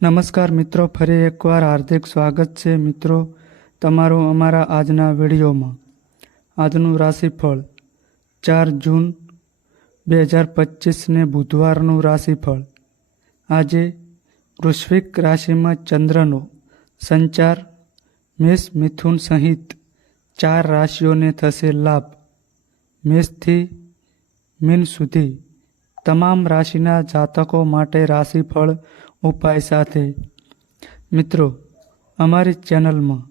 નમસ્કાર મિત્રો, ફરી એકવાર હાર્દિક સ્વાગત છે મિત્રો તમારું અમારા આજના વિડીયોમાં. આજનું રાશિફળ ચાર જૂન બે હજાર પચીસને બુધવારનું રાશિફળ. આજે વૃશ્વિક રાશિમાં ચંદ્રનો સંચાર મેષ મિથુન સહિત ચાર રાશિઓને થશે લાભ. મેષથી મીન સુધી તમામ રાશિના જાતકો માટે રાશિફળ ઉપાય સાથે. મિત્રો, અમારી ચેનલમાં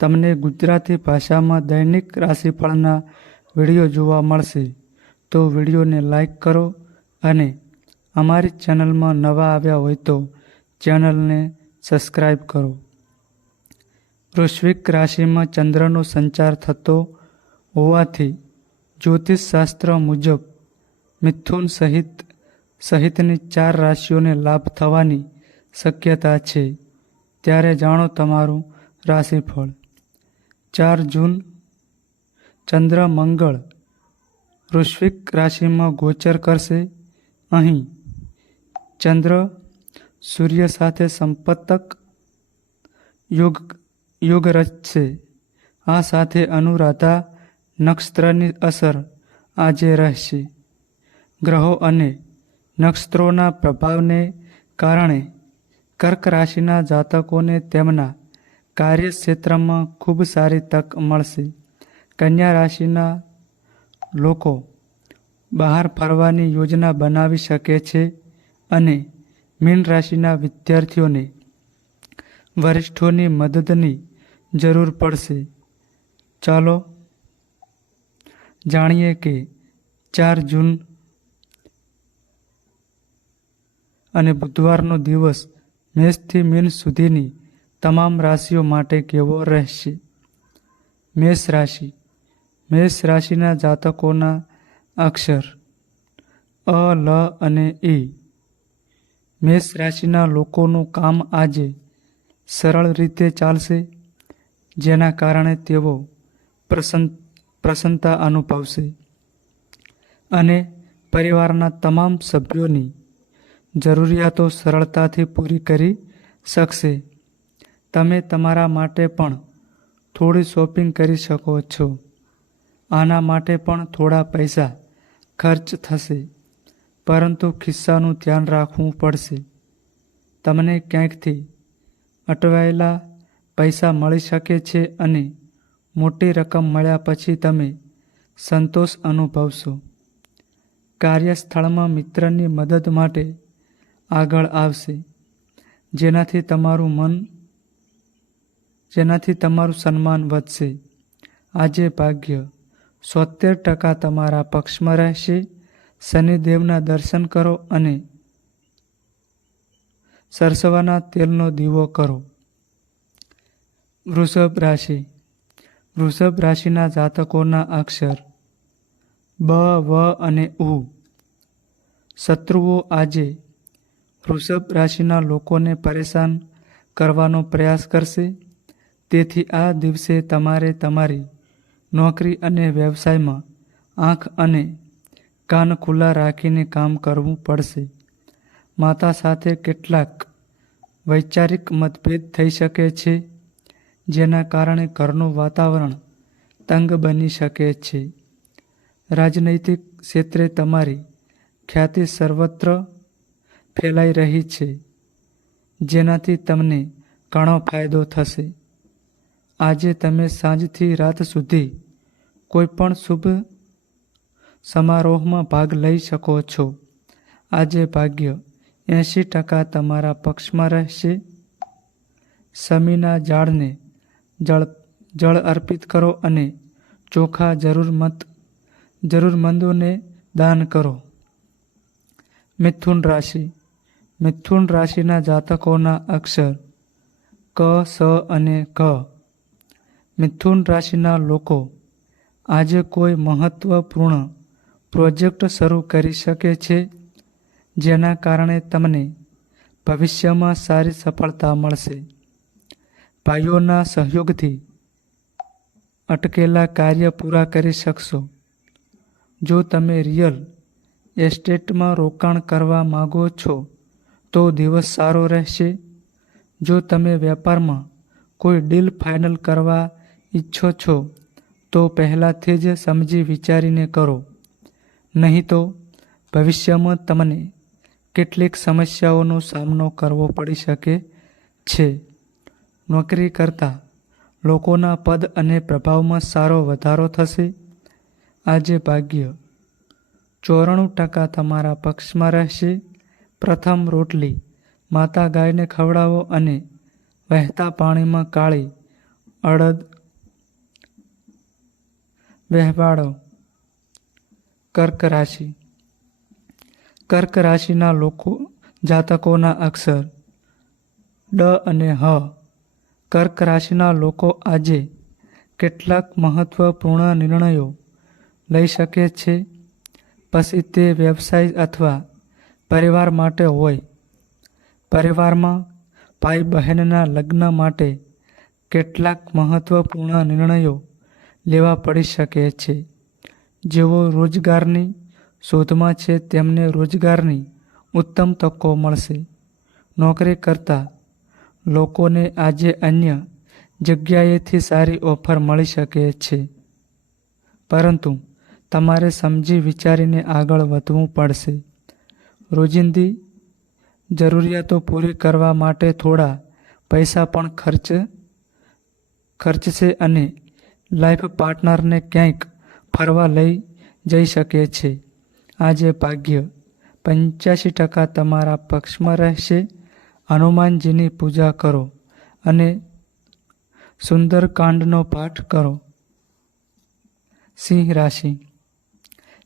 તમને ગુજરાતી ભાષામાં દૈનિક રાશિફળના વીડિયો જોવા મળશે. તો વિડીયોને લાઈક કરો અને અમારી ચેનલમાં નવા આવ્યા હોય તો ચેનલને સબસ્ક્રાઈબ કરો. વૃશ્વિક રાશિમાં ચંદ્રનો સંચાર થતો હોવાથી જ્યોતિષશાસ્ત્ર મુજબ મિથુન સહિત સહિતની ચાર રાશિઓને લાભ થવાની શક્યતા છે. ત્યારે જાણો તમારું રાશિફળ. ચાર જૂન, ચંદ્ર, મંગળ, વૃશ્વિક રાશિમાં ગોચર કરશે. અહીં, ચંદ્ર, સૂર્ય સાથે સંપત્તક યુગ યુગ રચશે આ સાથે અનુરાધા નક્ષત્રની અસર આજે રહેશે. ગ્રહો અને નક્ષત્રોના પ્રભાવને કારણે કર્ક રાશિના જાતકોને તેમના કાર્યક્ષેત્રમાં ખૂબ સારી તક મળશે. કન્યા રાશિના લોકો બહાર ફરવાની યોજના બનાવી શકે છે અને મીન રાશિના વિદ્યાર્થીઓને વરિષ્ઠોની મદદની જરૂર પડશે. ચાલો જાણીએ કે ચાર જૂન અને બુધવારનો દિવસ મેષથી મીન સુધીની તમામ રાશિઓ માટે કેવો રહેશે? મેષ રાશિ. મેષ રાશિના જાતકોના અક્ષર અ, લ અને એ મેષ રાશિના લોકોનું કામ આજે સરળ રીતે ચાલશે, જેના કારણે તેઓ પ્રસન્ન, પ્રસન્નતા અનુભવશે. અને પરિવારના તમામ સભ્યોની જરૂરિયાતો સરળતાથી પૂરી કરી શકશે. તમે તમારા માટે પણ થોડી શોપિંગ કરી શકો છો. આના માટે પણ થોડા પૈસા ખર્ચ થશે, પરંતુ ખિસ્સાનું ધ્યાન રાખવું પડશે. તમને ક્યાંકથી અટવાયેલા પૈસા મળી શકે છે અને મોટી રકમ મળ્યા પછી તમે સંતોષ અનુભવશો. કાર્યસ્થળમાં મિત્રની મદદ માટે આગળ આવશે. જેનાથી તમારું મન, જેનાથી તમારું સન્માન વધશે. આજે ભાગ્ય સોતેર ટકા તમારા પક્ષમાં રહેશે. શનિદેવના દર્શન કરો અને સરસવાના તેલનો દીવો કરો. વૃષભ રાશિ. વૃષભ રાશિના જાતકોના અક્ષર બ, વ અને ઉ. શત્રુઓ આજે વૃષભ રાશિના લોકોને પરેશાન કરવાનો પ્રયાસ કરશે. તેથી આ દિવસે તમારે તમારી નોકરી અને વ્યવસાયમાં આંખ અને કાન ખુલ્લા રાખીને કામ કરવું પડશે. માતા સાથે કેટલાક વૈચારિક મતભેદ થઈ શકે છે, જેના કારણે ઘરનું વાતાવરણ તંગ બની શકે છે. રાજનૈતિક ક્ષેત્રે તમારી ખ્યાતિ સર્વત્ર ફેલાઈ રહી છે. જેનાથી તમને ઘણો ફાયદો થશે. આજે તમે સાંજથી રાત સુધી કોઈપણ શુભ સમારોહમાં ભાગ લઈ શકો છો. આજે ભાગ્ય એંશી ટકા તમારા પક્ષમાં રહેશે. સમીના ઝાડને જળ જળ અર્પિત કરો અને ચોખા જરૂરમંદ જરૂરમંદોને દાન કરો. મિથુન રાશિ મિથુન રાશિના જાતકોના અક્ષર ક, સ અને ક મિથુન રાશિના લોકો, આજે કોઈ મહત્વપૂર્ણ પ્રોજેક્ટ શરૂ કરી શકે છે? જેના કારણે તમને ભવિષ્યમાં સારી સફળતા મળશે. ભાઈઓના સહયોગથી અટકેલા કાર્ય પૂરા કરી શકશો. જો તમે રિયલ એસ્ટેટમાં રોકાણ કરવા માગો છો તો દિવસ સારો રહેશે? જો તમે વેપારમાં કોઈ ડીલ ફાઇનલ કરવા ઈચ્છો છો, તો પહેલાંથી જ સમજી વિચારીને કરો. નહીં તો ભવિષ્યમાં તમને કેટલીક સમસ્યાઓનો સામનો કરવો પડી શકે છે. નોકરી કરતા લોકોના પદ અને પ્રભાવમાં સારો વધારો થશે. આજે ભાગ્ય ચોરાણું ટકા તમારા પક્ષમાં રહેશે. પ્રથમ રોટલી, માતા ગાયને ખવડાવો અને વહેતા પાણીમાં કાળી અડદ વહેવાડો કર્ક રાશિ કર્ક રાશિના લોકો, જાતકોના અક્ષર ડ અને હ. કર્ક રાશિના લોકો આજે કેટલાક મહત્વપૂર્ણ નિર્ણયો લઈ શકે છે? પછી તે વ્યવસાય અથવા પરિવાર માટે હોય. પરિવારમાં ભાઈ બહેનના લગ્ન માટે કેટલાક મહત્વપૂર્ણ નિર્ણયો લેવા પડી શકે છે. જેઓ રોજગારની શોધમાં છે, તેમને રોજગારની ઉત્તમ તકો મળશે. નોકરી કરતા લોકોને આજે અન્ય જગ્યાએથી સારી ઓફર મળી શકે છે. પરંતુ તમારે સમજી વિચારીને આગળ વધવું પડશે. રોજિંદી જરૂરિયાતો પૂરી કરવા માટે થોડા પૈસા પણ ખર્ચ ખર્ચશે અને લાઈફ પાર્ટનરને ક્યાંક ફરવા લઈ જઈ શકે છે. આજે ભાગ્ય પંચ્યાસી ટકા તમારા પક્ષમાં રહેશે. હનુમાનજીની પૂજા કરો અને સુંદરકાંડનો પાઠ કરો. સિંહ રાશિ.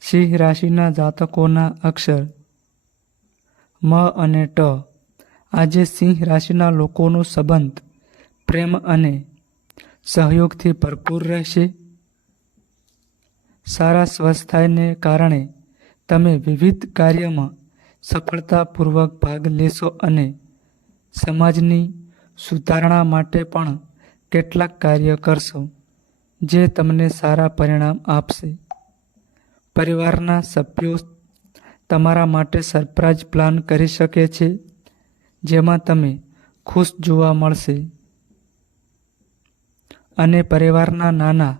સિંહ રાશિના જાતકોના અક્ષર મ અને ટ. આજે સિંહ રાશિના લોકોનો સંબંધ, પ્રેમ અને સહયોગથી ભરપૂર રહેશે. સારા સ્વસ્થાયને કારણે તમે વિવિધ કાર્યમાં સફળતાપૂર્વક ભાગ લેશો અને સમાજની સુધારણા માટે પણ કેટલાક કાર્ય કરશો, જે તમને સારા પરિણામ આપશે. પરિવારના સભ્યો તમારા માટે સરપ્રાઇઝ પ્લાન કરી શકે છે, જેમાં તમે ખુશ જોવા મળશે. અને પરિવારના નાના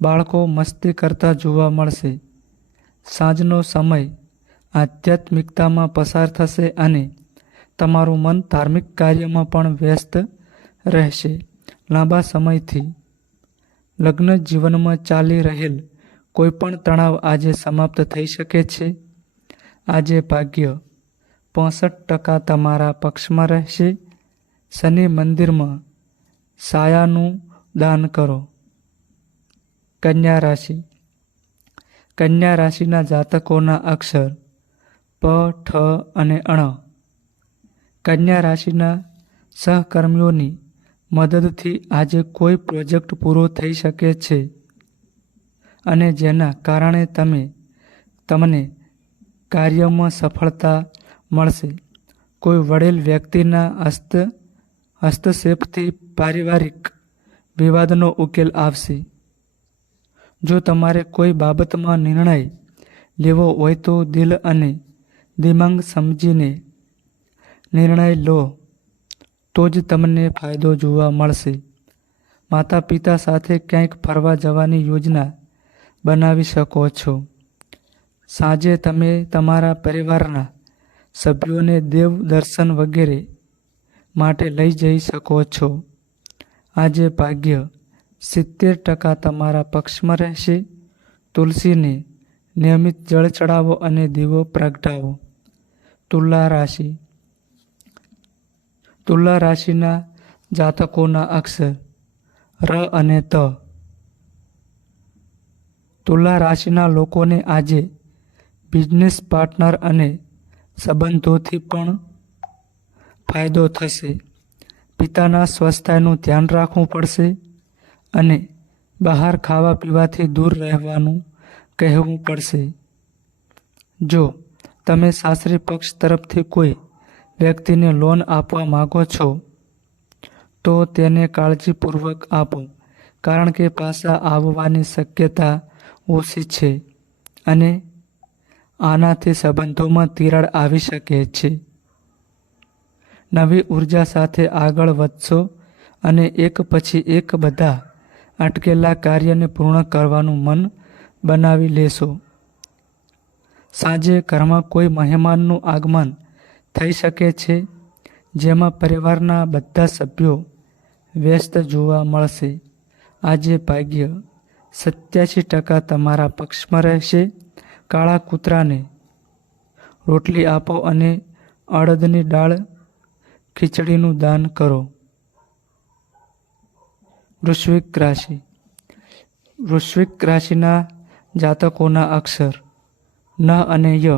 બાળકો મસ્તી કરતા જોવા મળશે. સાંજનો સમય આધ્યાત્મિકતામાં પસાર થશે અને તમારું મન ધાર્મિક કાર્યમાં પણ વ્યસ્ત રહેશે. લાંબા સમયથી લગ્ન જીવનમાં ચાલી રહેલ કોઈપણ તણાવ આજે સમાપ્ત થઈ શકે છે. આજે ભાગ્ય પોસઠ ટકા તમારા પક્ષમાં રહેશે. શનિ મંદિરમાં સાયાનું દાન કરો. કન્યા રાશિ. કન્યા રાશિના જાતકોના અક્ષર પ, ઠ અને અણ. કન્યા રાશિના સહકર્મીઓની મદદથી આજે કોઈ પ્રોજેક્ટ પૂરો થઈ શકે છે અને જેના કારણે તમે, તમને કાર્યમાં સફળતા મળશે. કોઈ વડીલ વ્યક્તિના હસ્ત, હસ્તક્ષેપથી પારિવારિક વિવાદનો ઉકેલ આવશે. જો તમારે કોઈ બાબતમાં નિર્ણય લેવો હોય તો દિલ અને દિમાગ સમજીને નિર્ણય લો, તો જ તમને ફાયદો જોવા મળશે. માતા પિતા સાથે ક્યાંક ફરવા જવાની યોજના બનાવી શકો છો. સાંજે તમે તમારા પરિવારના સભ્યોને દેવ દર્શન વગેરે માટે લઈ જઈ શકો છો. આજે ભાગ્ય સિત્તેર ટકા તમારા પક્ષમાં રહેશે. તુલસીને નિયમિત જળ ચડાવો અને દીવો પ્રગટાવો. તુલા રાશિ. તુલા રાશિના જાતકોના અક્ષર ર અને ત. તુલા રાશિના લોકોને આજે બિઝનેસ પાર્ટનર અને સંબંધોથી પણ ફાયદો થશે. પિતાના સ્વસ્થતાનું ધ્યાન રાખવું પડશે અને બહાર ખાવા પીવાથી દૂર રહેવાનું કહેવું પડશે. જો તમે સાસરી પક્ષ તરફથી કોઈ વ્યક્તિને લોન આપવા માગો છો, તો તેને કાળજીપૂર્વક આપો, કારણ કે પાછા આવવાની શક્યતા ઓછી છે અને આનાથી સંબંધોમાં તિરાડ આવી શકે છે. નવી ઊર્જા સાથે આગળ વધશો અને એક પછી એક બધા અટકેલા કાર્યને પૂર્ણ કરવાનું મન બનાવી લેશો. સાંજે ઘરમાં કોઈ મહેમાનનું આગમન થઈ શકે છે, જેમાં પરિવારના બધા સભ્યો વ્યસ્ત જોવા મળશે. આજે ભાગ્ય સત્યાસી ટકા તમારા પક્ષમાં રહેશે. કાળા કૂતરાને રોટલી આપો અને અડદની દાળ ખીચડીનું દાન કરો. વૃશ્વિક રાશિ. વૃશ્વિક રાશિના જાતકોના અક્ષર ન અને ય.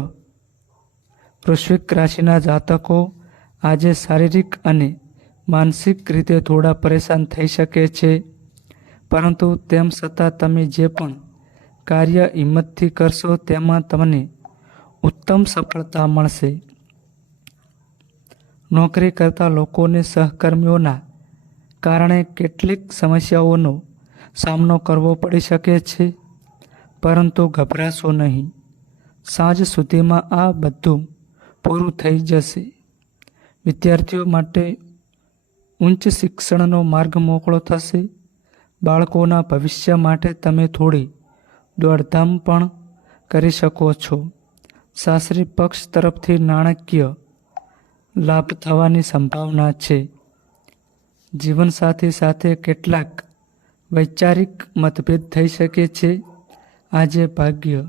વૃશ્વિક રાશિના જાતકો આજે શારીરિક અને માનસિક રીતે થોડા પરેશાન થઈ શકે છે, પરંતુ તેમ છતાં તમે જે પણ કાર્ય હિંમતથી કરશો તેમાં તમને ઉત્તમ સફળતા મળશે. નોકરી કરતા લોકોને સહકર્મીઓના કારણે કેટલીક સમસ્યાઓનો સામનો કરવો પડી શકે છે, પરંતુ ગભરાશો નહીં. સાંજ સુધીમાં આ બધું પૂરું થઈ જશે. વિદ્યાર્થીઓ માટે ઉચ્ચ શિક્ષણનો માર્ગ મોકળો થશે. બાળકોના ભવિષ્ય માટે તમે થોડી દોડધામ પણ કરી શકો છો. સાસરી પક્ષ તરફથી નાણાકીય લાભ થવાની સંભાવના છે. જીવનસાથી સાથે કેટલાક વૈચારિક મતભેદ થઈ શકે છે. આજે ભાગ્ય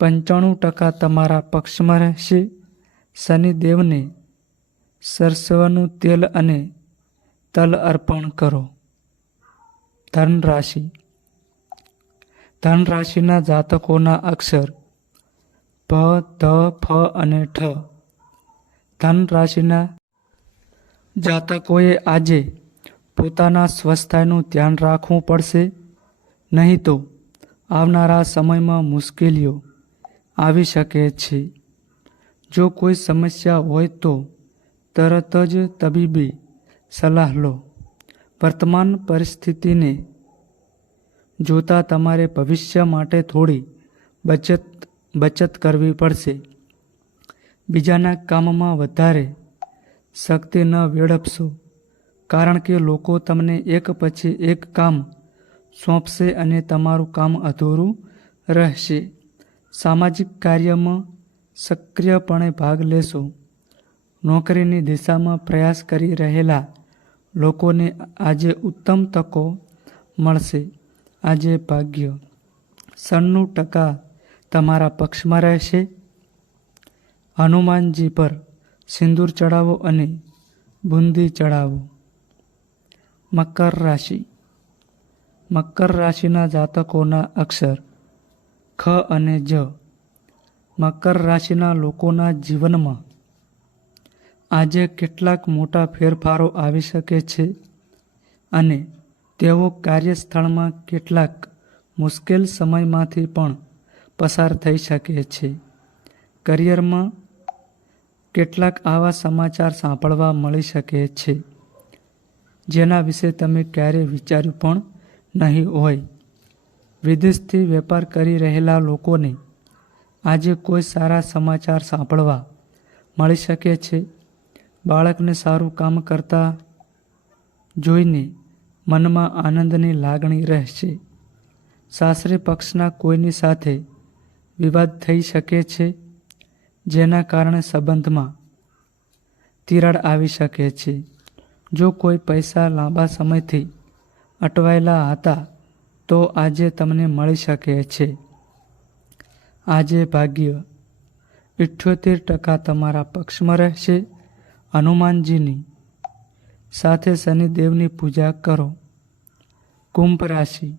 પંચાણું ટકા તમારા પક્ષમાં રહેશે. શનિદેવને સરસવનું તેલ અને તલ અર્પણ કરો. ધન રાશિ ધન રાશિના જાતકોના અક્ષર પ, ધ, ફ અને ઠ. ધન રાશિના જાતકોએ આજે પોતાના સ્વસ્થતાનું ધ્યાન રાખવું પડશે. નહીં તો આવનારા સમયમાં મુશ્કેલીઓ આવી શકે છે. જો કોઈ સમસ્યા હોય તો તરત જ તબીબી સલાહ લો. વર્તમાન પરિસ્થિતિને જોતા તમારે ભવિષ્ય માટે થોડી બચત બચત કરવી પડશે. બીજાના કામમાં વધારે શક્તિ ન વેડપશો કારણ કે લોકો તમને એક પછી એક કામ સોંપશે અને તમારું કામ અધૂરું રહેશે. સામાજિક કાર્યમાં સક્રિયપણે ભાગ લેશો. નોકરીની દિશામાં પ્રયાસ કરી રહેલા લોકોને આજે ઉત્તમ તકો મળશે. આજે ભાગ્ય. સન્નું ટકા તમારા પક્ષમાં રહેશે. હનુમાનજી પર સિંદૂર ચડાવો અને બુંદી ચડાવો મકર રાશિ. મકર રાશિના જાતકોના અક્ષર ખ અને જ. મકર રાશિના લોકોના જીવનમાં આજે કેટલાક મોટા ફેરફારો આવી શકે છે અને તેઓ કાર્યસ્થળમાં કેટલાક મુશ્કેલ સમયમાંથી પણ પસાર થઈ શકે છે. કરિયરમાં કેટલાક આવા સમાચાર સાંભળવા મળી શકે છે, જેના વિશે તમે ક્યારેય વિચાર્યું પણ નહીં હોય. વિદેશથી વેપાર કરી રહેલા લોકોને આજે કોઈ સારા સમાચાર સાંભળવા મળી શકે છે. બાળકને સારું કામ કરતા જોઈને મનમાં આનંદની લાગણી રહેશે. સાસરી પક્ષના કોઈની સાથે વિવાદ થઈ શકે છે? જેના કારણે સંબંધમાં તિરાડ આવી શકે છે. જો કોઈ પૈસા લાંબા સમયથી અટવાયેલા હતા, તો આજે તમને મળી શકે છે. આજે ભાગ્ય ઇઠ્યોતેર ટકા તમારા પક્ષમાં રહેશે. હનુમાનજીની સાથે શનિદેવની પૂજા કરો. કુંભ રાશિ.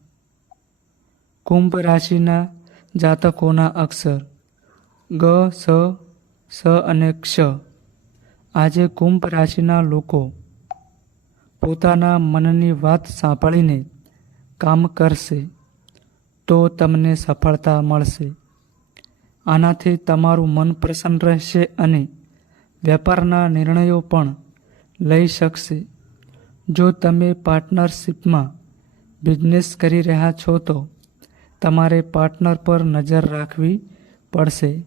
કુંભ રાશિના જાતકોના અક્ષર ગ, સ સ અને ક્ષ. આજે કુંભ રાશિના લોકો પોતાના મનની વાત સાંભળીને કામ કરશે તો તમને સફળતા મળશે. આનાથી તમારું મન પ્રસન્ન રહેશે અને વેપારના નિર્ણયો પણ લઈ શકશે. જો તમે પાર્ટનરશિપમાં બિઝનેસ કરી રહ્યા છો તો તમારે પાર્ટનર પર નજર રાખવી પડશે,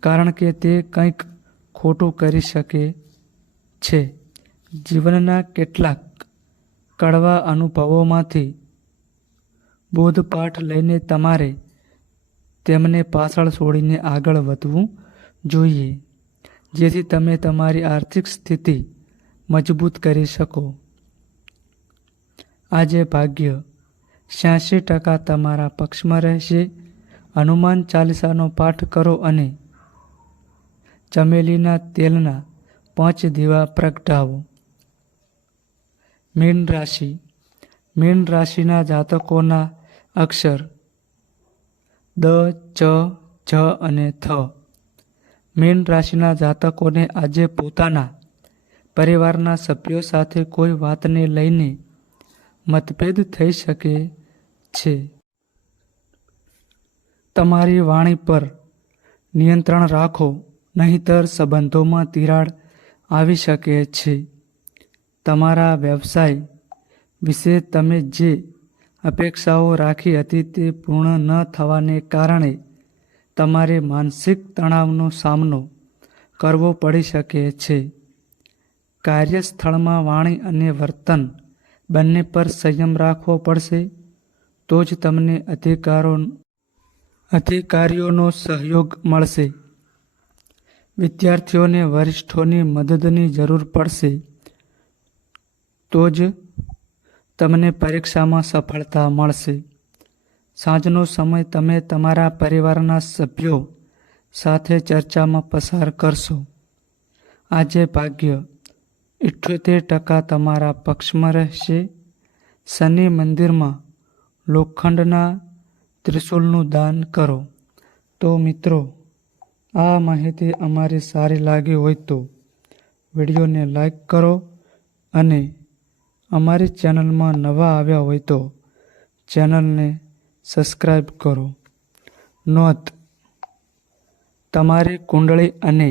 કારણ કે તે કંઈક ખોટું કરી શકે છે. જીવનના કેટલાક કડવા અનુભવોમાંથી બોધપાઠ લઈને તમારે તેમને પાછળ છોડીને આગળ વધવું જોઈએ. જેથી તમે તમારી આર્થિક સ્થિતિ મજબૂત કરી શકો. આજે ભાગ્ય છ્યાસી ટકા તમારા પક્ષમાં રહેશે. હનુમાન ચાલીસાનો પાઠ કરો અને ચમેલીના તેલના પાંચ દીવા પ્રગટાવો. મીન રાશિ. મીન રાશિના જાતકોના અક્ષર દ, ચ, જ અને થ. મીન રાશિના જાતકોને આજે પોતાના પરિવારના સભ્યો સાથે કોઈ વાતને લઈને મતભેદ થઈ શકે છે. તમારી વાણી પર નિયંત્રણ રાખો, નહીંતર સંબંધોમાં તિરાડ આવી શકે છે. તમારા વ્યવસાય વિશે તમે જે અપેક્ષાઓ રાખી હતી તે પૂર્ણ ન થવાને કારણે તમારે માનસિક તણાવનો સામનો કરવો પડી શકે છે. કાર્યસ્થળમાં વાણી અને વર્તન બંને પર સંયમ રાખવો પડશે, તો જ તમને અધિકારો અધિકારીઓનો સહયોગ મળશે. વિદ્યાર્થીઓને વરિષ્ઠોની મદદની જરૂર પડશે, તો જ તમને પરીક્ષામાં સફળતા મળશે. સાંજનો સમય તમે તમારા પરિવારના સભ્યો સાથે ચર્ચામાં પસાર કરશો. આજે ભાગ્ય. ઇઠ્યોતેર ટકા તમારા પક્ષમાં રહેશે. શનિ મંદિરમાં લોખંડના ત્રિશૂલનું દાન કરો. તો મિત્રો, આ માહિતી અમારી સારી લાગી હોય તો વિડીયોને લાઈક કરો અને અમારી ચેનલમાં નવા આવ્યા હોય તો ચેનલને સબસ્ક્રાઈબ કરો. નોંધ, તમારી કુંડળી અને